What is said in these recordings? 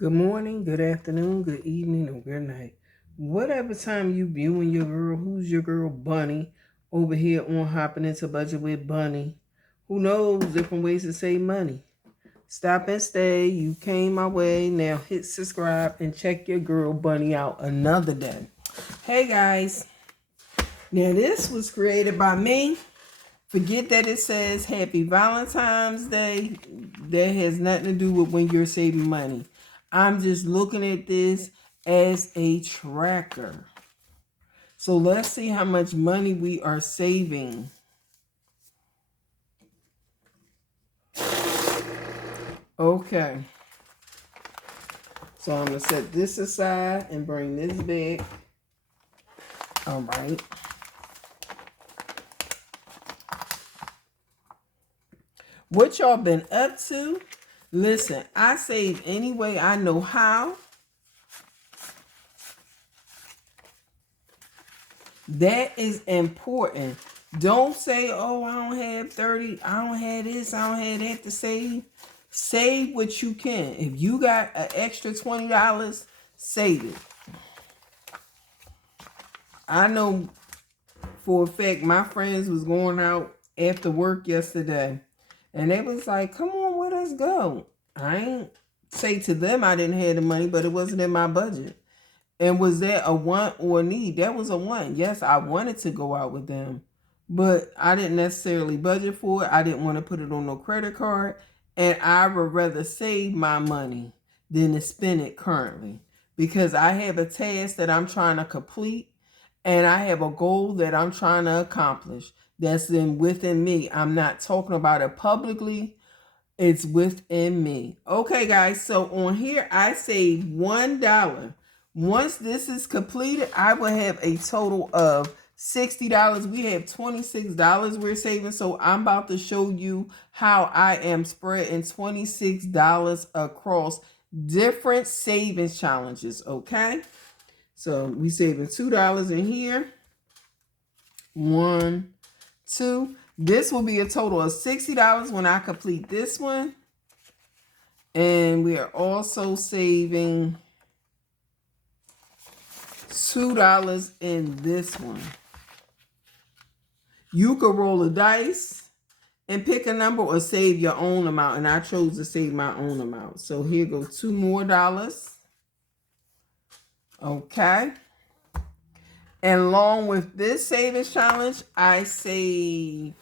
Good morning, good afternoon, good evening, or good night. Whatever time you viewing your girl, who's your girl Bunny, over here on Hopping Into Budget with Bunny. Who knows different ways to save money. Stop and stay. You came my way. Now hit subscribe and check your girl Bunny out another day. Hey guys. Now this was created by me. Forget that it says Happy Valentine's Day. That has nothing to do with when you're saving money. I'm just looking at this as a tracker. So let's see how much money we are saving. Okay. So I'm going to set this aside and bring this back. All right. What y'all been up to? Listen, I save any way I know how. That is important. Don't say, oh, I don't have 30, I don't have this, I don't have that to save. Save what you can. If you got an extra $20, save it. I know for a fact my friends was going out after work yesterday. And they was like, come on, let us go. I ain't say to them I didn't have the money, but it wasn't in my budget. And was that a want or a need? That was a want. Yes, I wanted to go out with them, but I didn't necessarily budget for it. I didn't want to put it on no credit card. And I would rather save my money than to spend it currently because I have a task that I'm trying to complete and I have a goal that I'm trying to accomplish that's within me. I'm not talking about it publicly. It's within me. Okay, guys. So on here, I save $1. Once this is completed, I will have a total of $60. We have $26 we're saving. So I'm about to show you how I am spreading $26 across different savings challenges. Okay. So we saving $2 in here. 1, 2. This will be a total of $60 when I complete this one. And we are also saving $2 in this one. You could roll a dice and pick a number or save your own amount. And I chose to save my own amount. So here go $2 more. Okay. And along with this savings challenge, I save.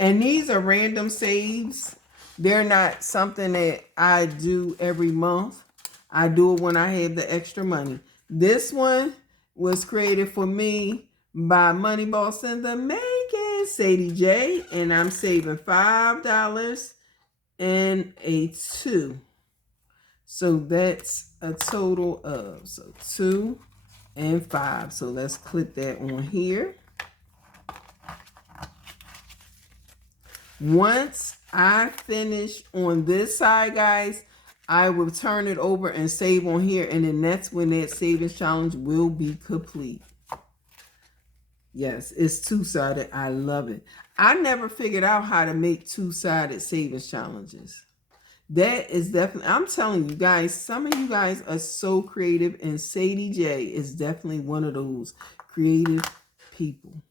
And these are random saves. They're not something that I do every month. I do it when I have the extra money. This one was created for me by Money Boss in the making, Sadie J. And I'm saving $5 and a 2. So that's a total of 2 and 5. So let's click that on here. Once I finish on this side, guys, I will turn it over and save on here. And then that's when that savings challenge will be complete. Yes, it's two-sided. I love it. I never figured out how to make two-sided savings challenges. That is definitely, I'm telling you guys, some of you guys are so creative. And Sadie J is definitely one of those creative people.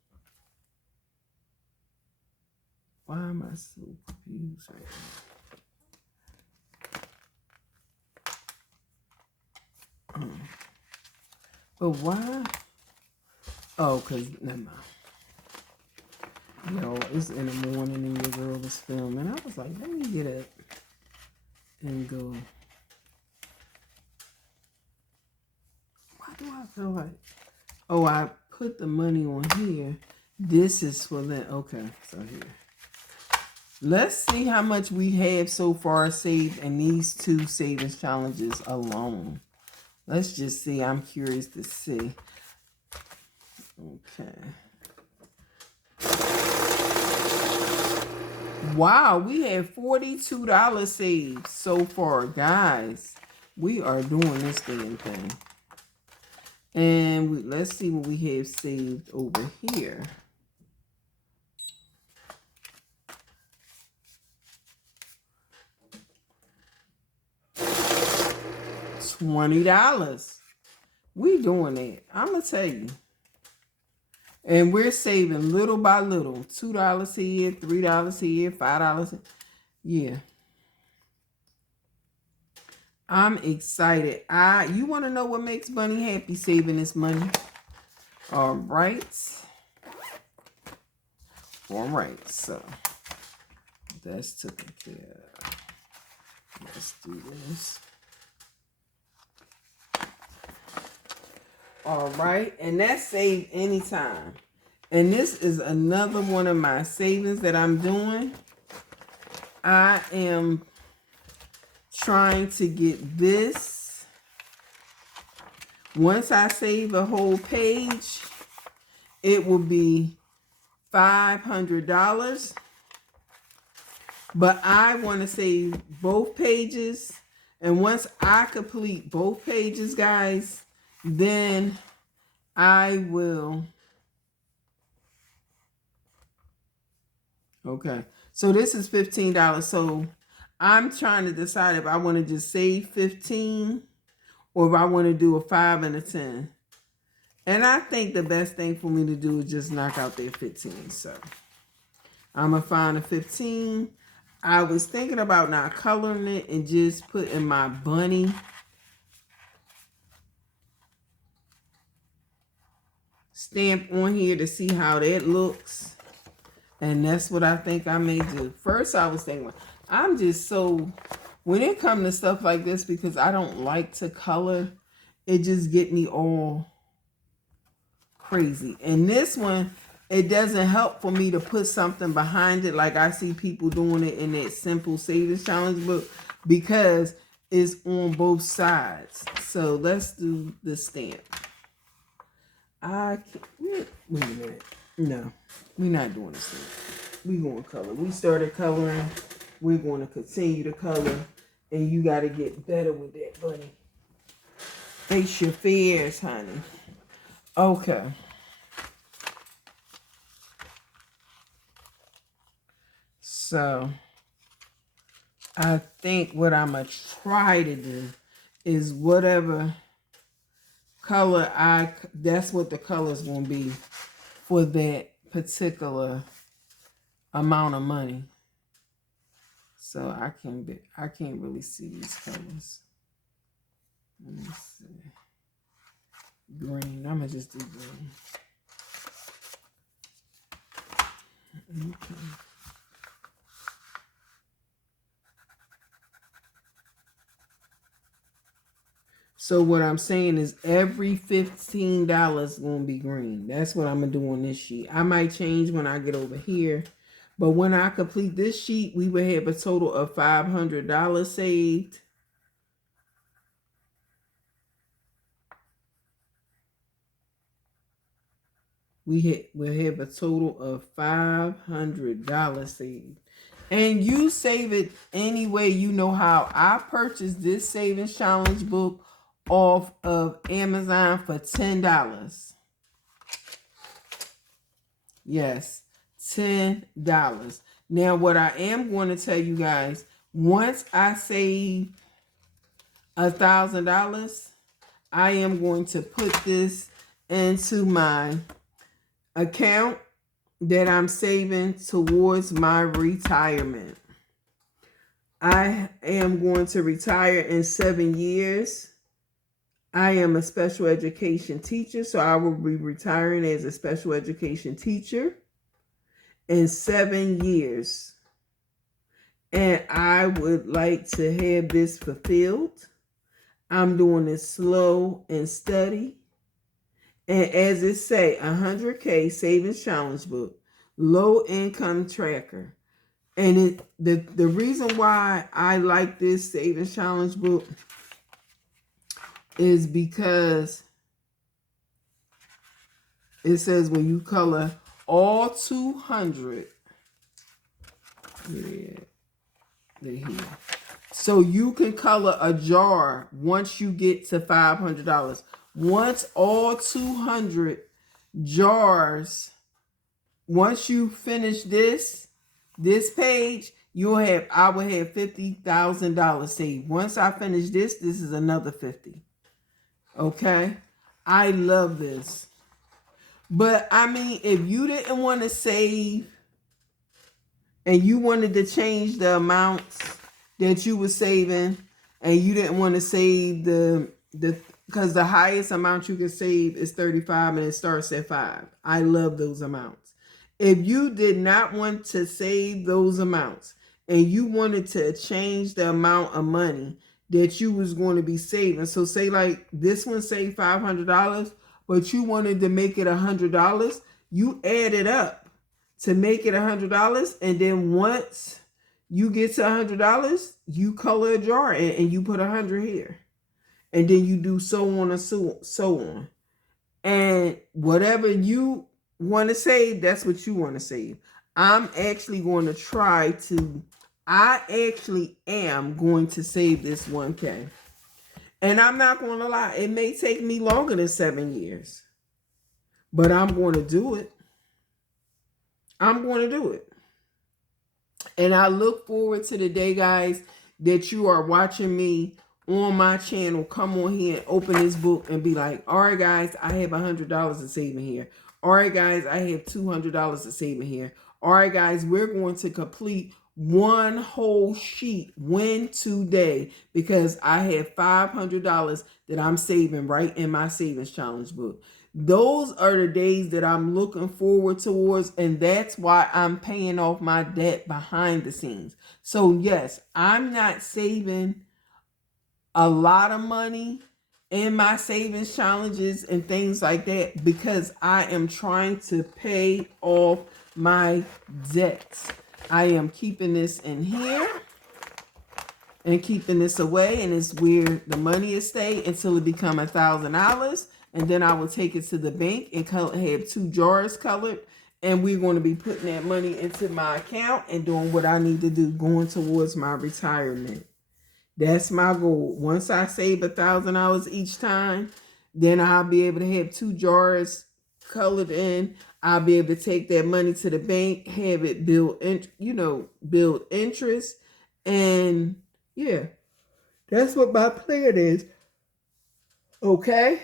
Why am I so confused right now? But why? Oh, because, never mind. Yo, it's in the morning and your girl was filming. I was like, let me get up and go. Why do I feel like, oh, I put the money on here. This is for that. Okay, so here. Let's see how much we have so far saved in these two savings challenges alone. Let's just see. I'm curious to see. Okay. Wow, we have $42 saved so far, guys. We are doing this damn thing. And let's see what we have saved over here. $20. We doing that. I'm going to tell you. And we're saving little by little. $2 here, $3 here, $5. Yeah. I'm excited. You want to know what makes Bunny happy? Saving this money. All right. All right. So that's taken care of. Let's do this. All right. And that's saved anytime. And this is another one of my savings that I'm doing. I am trying to get this. Once I save a whole page, it will be $500. But I want to save both pages. And once I complete both pages, guys, then I will. Okay. So this is $15. So I'm trying to decide if I want to just save 15 or if I want to do a 5 and a 10. And I think the best thing for me to do is just knock out that 15. So I'm going to find a 15. I was thinking about not coloring it and just putting my bunny stamp on here to see how that looks. And that's what I think I may do. First, I was thinking, I'm just so, when it comes to stuff like this, because I don't like to color, it just get me all crazy. And this one, it doesn't help for me to put something behind it like I see people doing it in that Simple Savings Challenge book, because it's on both sides. So let's do the stamp. I can't, wait a minute. No, we're not doing the stamp. We're going to color. We started coloring. We're going to continue to color. And you got to get better with that, buddy. Face your fears, honey. Okay. So, I think what I'm going to try to do is whatever color that's what the color is going to be for that particular amount of money. So I can't really see these colors. Let me see. Green. I'm gonna just do green. Okay. So what I'm saying is every $15 gonna be green. That's what I'm gonna do on this sheet. I might change when I get over here. But when I complete this sheet, we will have a total of $500 saved. We'll have a total of $500 saved. And you save it any way you know how. I purchased this Savings Challenge book off of Amazon for $10. Yes, $10. Now, what I am going to tell you guys, once I save $1,000, I am going to put this into my account that I'm saving towards my retirement. I am going to retire in 7 years. I am a special education teacher, so I will be retiring as a special education teacher in 7 years. And I would like to have this fulfilled. I'm doing this slow and steady. And as it say, 100K Savings Challenge book, low income tracker. And the reason why I like this Savings Challenge book is because it says when you color all 200, yeah, they're here. So you can color a jar once you get to $500. Once all 200 jars, once you finish this page, I will have $50,000 saved. Once I finish this is another 50. Okay? I love this. But I mean, if you didn't want to save and you wanted to change the amounts that you were saving, and you didn't want to save the because the highest amount you can save is 35 and it starts at 5. I love those amounts. If you did not want to save those amounts and you wanted to change the amount of money that you was going to be saving, so say like this one saved $500, but you wanted to make it $100, you add it up to make it $100, and then once you get to $100, you color a jar and you put 100 here, and then you do so on and so on. And whatever you want to save, that's what you want to save. I actually am going to save this 1K. And I'm not going to lie, it may take me longer than 7 years, but I'm going to do it. I'm going to do it. And I look forward to the day, guys, that you are watching me on my channel. Come on here and open this book and be like, all right, guys, I have $100 to save in here. All right, guys, I have $200 to save in here. All right, guys, we're going to complete one whole sheet win today because I have $500 that I'm saving right in my savings challenge book. Those are the days that I'm looking forward towards, and that's why I'm paying off my debt behind the scenes. So yes, I'm not saving a lot of money in my savings challenges and things like that because I am trying to pay off my debts. I am keeping this in here and keeping this away, and it's where the money is stay until it becomes $1,000. And then I will take it to the bank and have 2 jars colored. And we're going to be putting that money into my account and doing what I need to do, going towards my retirement. That's my goal. Once I save $1,000 each time, then I'll be able to have 2 jars colored in. I'll be able to take that money to the bank, have it build interest. And yeah, that's what my plan is. Okay?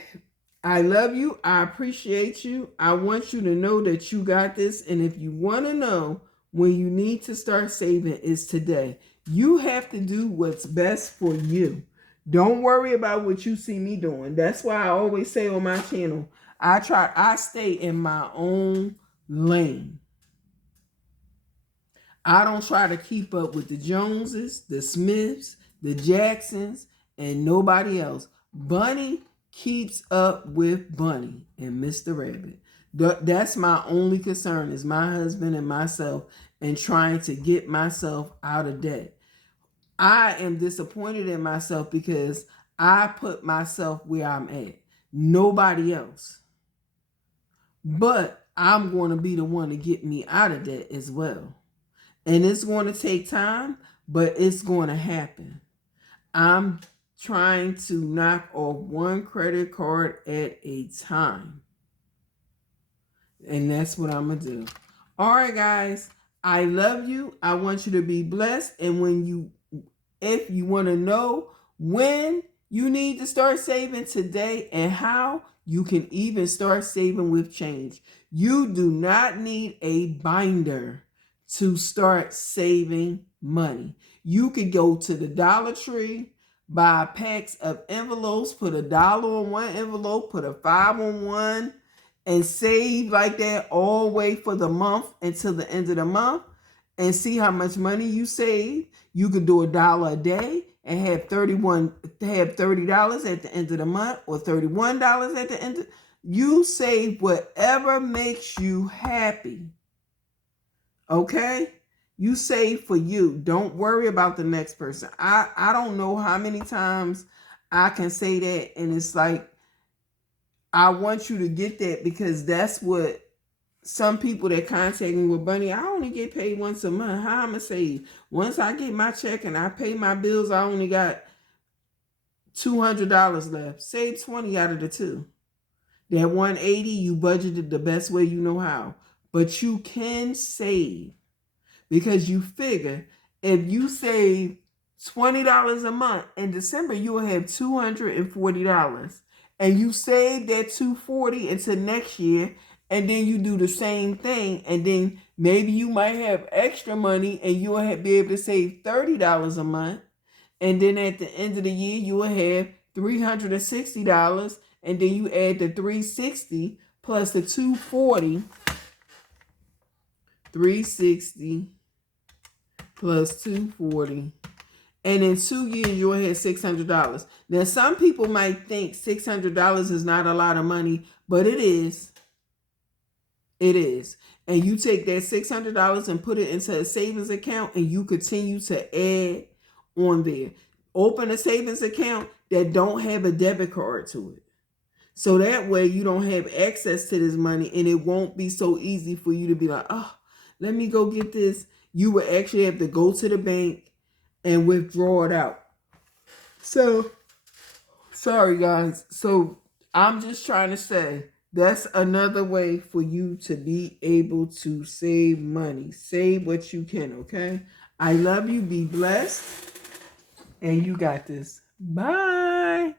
I love you. I appreciate you. I want you to know that you got this. And if you want to know when you need to start saving, is today. You have to do what's best for you. Don't worry about what you see me doing. That's why I always say on my channel, I stay in my own lane. I don't try to keep up with the Joneses, the Smiths, the Jacksons, and nobody else. Bunny keeps up with Bunny and Mr. Rabbit. That's my only concern, is my husband and myself, and trying to get myself out of debt. I am disappointed in myself because I put myself where I'm at. Nobody else. But I'm going to be the one to get me out of debt as well. And it's going to take time, but it's going to happen. I'm trying to knock off one credit card at a time. And that's what I'm going to do. All right, guys. I love you. I want you to be blessed. And if you want to know when you need to start saving today and how, you can even start saving with change. You do not need a binder to start saving money. You could go to the Dollar Tree, buy packs of envelopes, put $1 on one envelope, put a 5 on one, and save like that all the way for the month until the end of the month, and see how much money you save. You could do $1 a day and have $30 at the end of the month, or $31 at the end. You save whatever makes you happy. Okay? You save for you. Don't worry about the next person. I don't know how many times I can say that, and it's like, I want you to get that, because that's what some people that contact me with Bunny, I only get paid once a month. How am I save? Once I get my check and I pay my bills, I only got $200 left. Save 20 out of the 2. That 180, you budgeted the best way you know how. But you can save, because you figure if you save $20 a month, in December you will have $240. And you save that $240 into next year, and then you do the same thing, and then maybe you might have extra money and you'll be able to save $30 a month. And then at the end of the year, you will have $360, and then you add the $360 plus the $240. $360 plus $240. And in 2 years, you'll have $600. Now, some people might think $600 is not a lot of money, but it is. It is. And you take that $600 and put it into a savings account, and you continue to add on there. Open a savings account that don't have a debit card to it. So that way you don't have access to this money, and it won't be so easy for you to be like, oh, let me go get this. You will actually have to go to the bank and withdraw it out. So, sorry guys. So I'm just trying to say, that's another way for you to be able to save money. Save what you can, okay? I love you. Be blessed. And you got this. Bye.